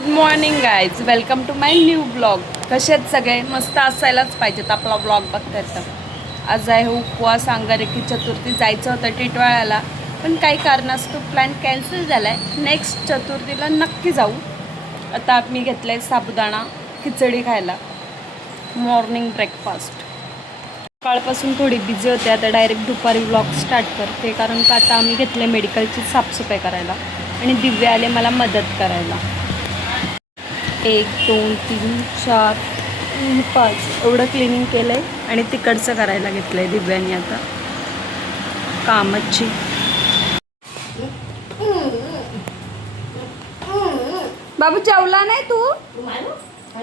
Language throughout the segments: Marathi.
Good morning guys, welcome to my new blog. कसे आहेत सगळे? मस्त असायलाच पाहिजेत. आपला ब्लॉग बघतायत तर आज आहे उपवास, अंगारकी चतुर्थी. जायचं होतं टिटवाळ्याला, पण काही कारणास्तव प्लॅन कॅन्सल झाला आहे. नेक्स्ट चतुर्थीला नक्की जाऊ. आता मी घेतलं आहे साबुदाणा खिचडी खायला, मॉर्निंग ब्रेकफास्ट. सकाळपासून थोडी बिझी होते, आता डायरेक्ट दुपारी ब्लॉग स्टार्ट करते. कारण का आता आम्ही घेतले मेडिकलची साफसफाई करायला आणि दिव्य आले मला मदत करायला. 1 2 3 4 5 एवढं क्लिनिंग केलं आहे आणि तिकडचं करायला घेतलं आहे दिव्याने आता कामाची. बाबू जेवला नाही तू?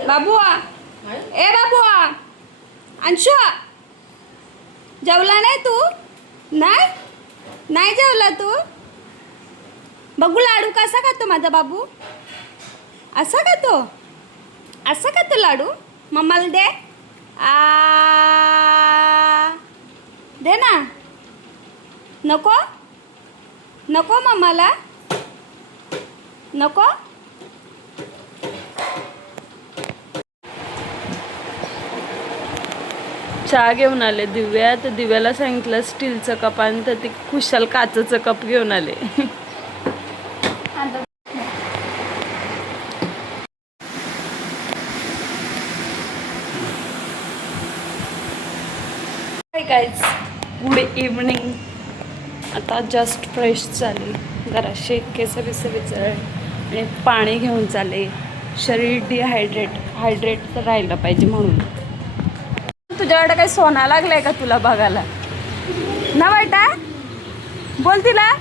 बाबू ए बाबू अंशु जेवला नाही तू? नाही जेवला तू? बघू लाडू कसा खातो माझा बाबू? असा खातो लाडू? मम्माला दे. दे ना. नको मम्माला नको. चहा घेऊन आले दिव्या, तर दिव्याला सांगितलं स्टीलचं कप आणि तर ती खुशाल काचेचं कप घेऊन आले. Guys, good evening. आता जस्ट फ्रेश झाली, जराशी केस विचार आणि पाणी घेऊन चाले. शरीर हायड्रेट तर राहिलं पाहिजे म्हणून. तुझ्याकडे काही सोना लागलाय का तुला बघायला ना बेटा? बोल तिला,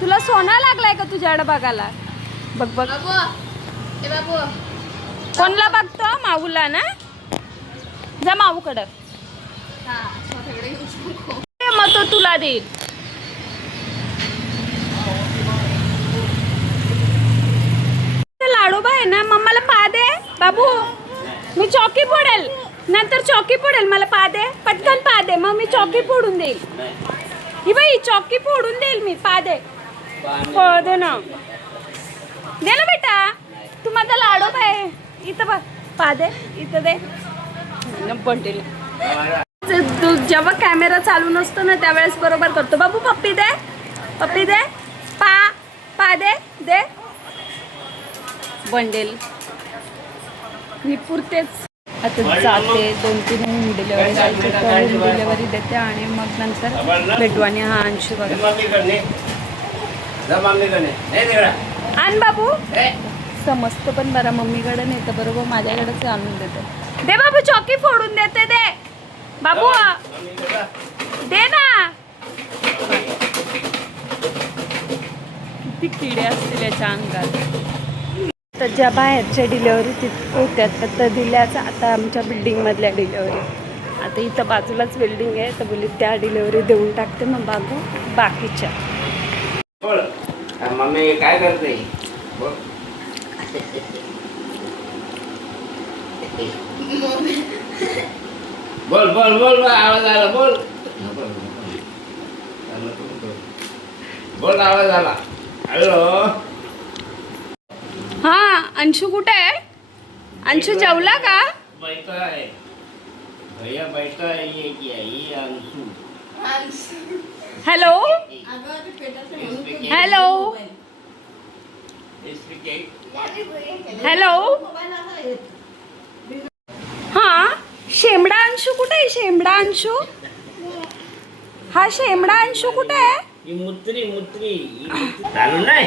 तुला सोना लागलाय का तुझ्याकडे बघायला? बघ कोणला बघतो? माऊला ना? जा माऊकडं, मग तो तुला देईल. लाडू बाय ना, मम्माला पा दे बाबू. मी चौकी फोडेल नंतर, चौकी फोडेल. मला पा दे, पटकन पा दे, मग मी चौकी फोडून देईल. ही बाई चौकी फोडून देईल मी. पा दे दे ना, दे ना बेटा. तू माझा लाडू बाय. इथं बघ, पा दे, इथं दे. बंटेल तू जेव्हा कॅमेरा चालू नसतो ना त्यावेळेस बरोबर करतो. बाबू पप्पी दे, पा दे बंडेल. मी पुरतेच आता जाते. 2-3 होम डिलेवरी जायची, तर होम डिलेवरी देते आणि मग नंतर भेटू. आणि हा अंशू बघा, आण बाबू. समजतं पण बरं, मम्मीकडे नाही तर बरोबर माझ्याकडेच आणून देते. दे बाबू, चौकी फोडून देते. दे बाबू, दे ना. किती किडे असतील याच्या अंगात. तर ज्या बाहेरच्या डिलेवरी होत्या तर दिल्याच. आता आमच्या बिल्डिंगमधल्या डिलेवरी, आता इथं बाजूलाच बिल्डिंग आहे, तर बोलली त्या डिलेवरी देऊन टाकते, मग बाकीच्या. मम्मी काय करते? बोल आवाज आला. बोल आवाज आला. हॅलो. हा, अंशू कुठे आहे? अंशू जेवला का? बैठा है भैया, बैठा है. ये अंशु. हॅलो. हा, शेमडा अंशू कुठे आहे? शेमडा अंशू, हा शेमडा अंशू कुठे आहे? मुत्री चालू नाही.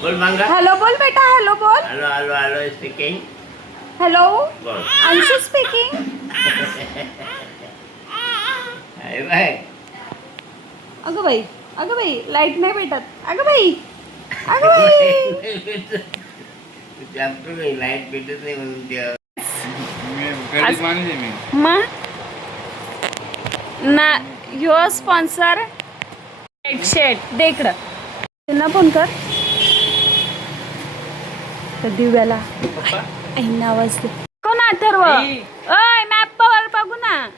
बोल मांगा. हॅलो बोल बेटा, हॅलो बोल. Hello speaking. Hello Anshu speaking. अगं बाई लाईट नाही भेटत. अगं बाई लाईट भेटत नाही म्हणून ना. युअर स्पॉन्सर शेट दे इकडं. त्यांना फोन कर. तर दिव्याला आवाज दे. कोण? अथर्व. ओय मॅपवर बघू ना.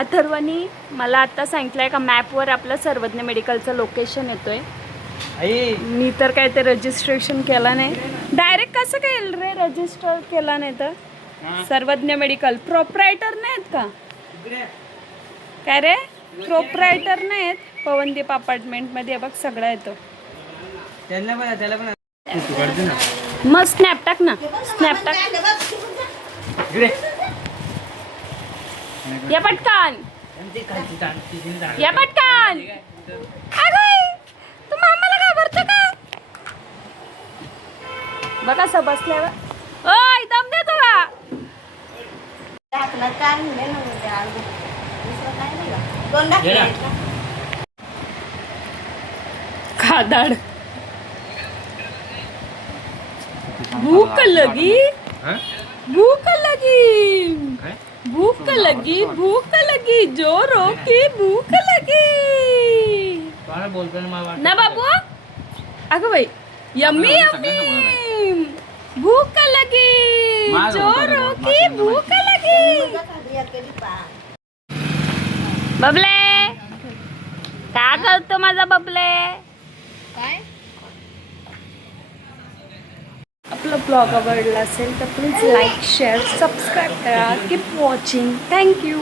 अथर्वनी मला आता सांगितलंय का मॅपवर आपलं सर्वज्ञ मेडिकलचं लोकेशन येतोय. मी तर काय ते रजिस्ट्रेशन केलं नाही. डायरेक्ट कसं काय येईल रे रजिस्टर केला नाही तर? सर्वज्ञ मेडिकल प्रोप्रायटर नाहीत का? काय रे प्रोप्रायटर नाहीत? पवनदीप अपार्टमेंट मध्ये बघ सगळं येतं. मग स्नॅप टाक ना, स्नॅप टाक. या पटकन, या पटकन. अगं, तू मामाला घाबरतो का? बघ असं बसल्यावर. ओय दम दे तुला. खादाड. भूक लगी, भूक लगी, भूक लगी, भूक लगी, जोरों की भूक लगी. ना बाबू. अगं बाई यम्मी यम्मी. भूक लगी, जोरों की भूक लगी. बबले काय करतो माझा बबले? काय आपला ब्लॉग आवडला असेल तर प्लीज लाईक शेअर सबस्क्राईब करा. Keep watching. थँक्यू.